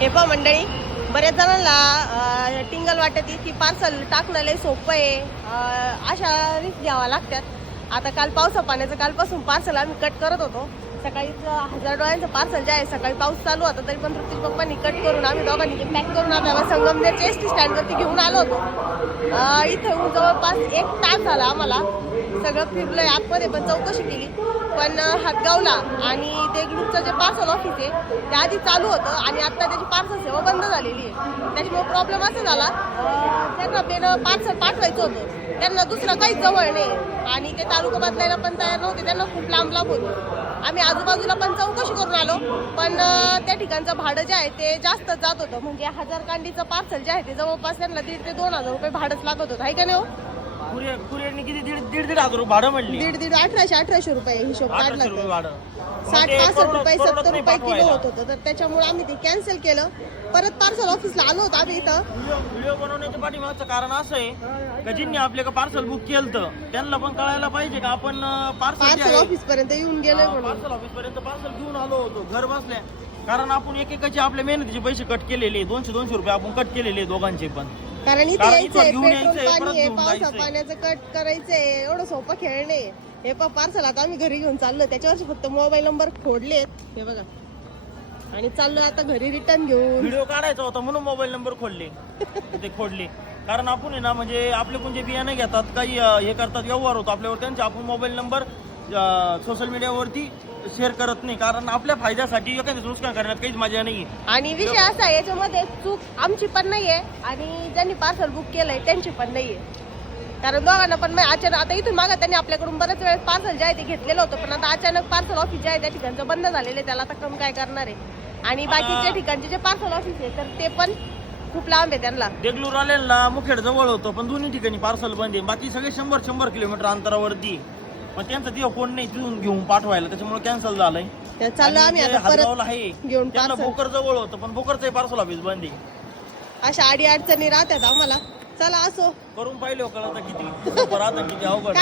हे पहा मंडळी, बऱ्याच जणांना टिंगल वाटते की पार्सल टाकणं लय सोपं आहे, अशा रिस्क घ्यावा लागतात। आता काल पावसा पाण्याचं कालपासून पार्सल आम्ही कट करत होतो। सकाळीच 1000 डोळ्यांचं पार्सल जे आहे सकाळी पाऊस चालू होता तरी पण ऋतिक पप्पांनी कट करून आम्ही दोघांनी पॅक करून आपल्याला संगमनेरच्या एसटी स्टँडवरती घेऊन आलो होतो। इथे येऊन जवळपास 1 तास झाला आम्हाला। सगळं फिरलोय आतमध्ये पण चौकशी केली, पण हातगावला आणि ते ग्रुपचं जे पार्सल ऑफिस आहे ते आधी चालू होतं आणि आता त्याची पार्सल सेवा बंद झालेली आहे। त्याच्यामुळे प्रॉब्लेम असा झाला, त्यांना पार्सल पाठवायचं होतं, त्यांना दुसरं काहीच जवळ नाही आणि ते तालुका बदलायला पण तयार नव्हते, त्यांना खूप लांब लांब होतं। आम्ही आजूबाजूला पण चौकशी करून आलो, पण त्या ठिकाणचं भाडं जे आहे ते जास्त जात होतं। म्हणजे 1000 कांडीचं पार्सल जे आहे ते जवळपास त्यांना 1,500 ते 2,000 रुपये भाडंच लागत होतं, आहे का नाही हो? कुरिअरने किती 1,500 रुपये भाडं म्हणली? 1,500-1,800 रुपये हिशोब काढला, 60-65 रुपये 70 रुपये किलो होत होतं। तर त्याच्यामुळे आम्ही ते कॅन्सल केलं। परत पार्सल ऑफिसला आलो होतो आम्ही इथं। व्हिडिओ बनवण्याच्या पाठीमागचं कारण असं आहे का ज्यांनी आपल्या पार्सल बुक केलं त्यांना पण कळायला पाहिजे का आपण पार्सल ऑफिस पर्यंत येऊन गेलोय म्हणून। पार्सल ऑफिस पर्यंत पार्सल घेऊन आलो होतो घर बसल्या, कारण आपण एकेकाचे आपल्या मेहनतीचे पैसे कट केलेले 200-200 रुपये आपण कट केलेले दोघांचे पण, कारण इथे यायचंय, घेऊन पेट्रोल यायचंय, पाणी आहे, परत पावसा घेऊन पाण्याचं कट करायचंय, एवढं सोपं खेळ नाही हे। पार्सल आता आम्ही घरी घेऊन चाललो, त्याच्यावरचे फक्त मोबाईल नंबर खोडलेत हे बघा, आणि चाललोय आता घरी रिटर्न घेऊन। व्हिडिओ काढायचा होता म्हणून मोबाईल नंबर खोडले ते खोडले, कारण आपण आहे ना म्हणजे आपले कोणते बियाणे घेतात काही हे करतात व्यवहार होतो आपल्यावर त्यांचे, आपण मोबाईल नंबर सोशल मीडियावरती शेअर करत नाही, कारण आपल्या फायद्यासाठी एखाद्याचं नुकसान करण्यात काहीच मजा नाही। आणि विषय असा आहे याच्यामध्ये चूक आमची पण नाहीये आणि ज्यांनी पार्सल बुक केलंय त्यांची पण नाहीये, कारण दोघांना पण अचानक आता इथून मागा त्यांनी आपल्याकडून बऱ्याच वेळेस पार्सल जे आहे ते घेतलेलं होतं, पण आता अचानक पार्सल ऑफिस जे आहे त्या ठिकाणचं बंद झालेलं आहे, त्याला आता कमी काय करणार आहे। आणि बाकीच्या ठिकाणचे जे पार्सल ऑफिस आहे तर ते पण खूप लांब आहे त्यांना। देगलूर आलेला मुखेड जवळ होतं पण दोन्ही ठिकाणी पार्सल बंद आहे, बाकी सगळे 100 किलोमीटर अंतरावरती, पण त्यांचं तिथं कोण नाही तिथून घेऊन पाठवायला, त्याच्यामुळे कॅन्सल झालंय। चाललो आम्ही आता परत घेऊन पार्सल। भोकर जवळ होतं पण भोकरचं पार्सल ऑफिस बंद आहे। अशा अडी अडचणी राहतात आम्हाला, चला असो करून पाहिलं कळतं किती किती अवघड।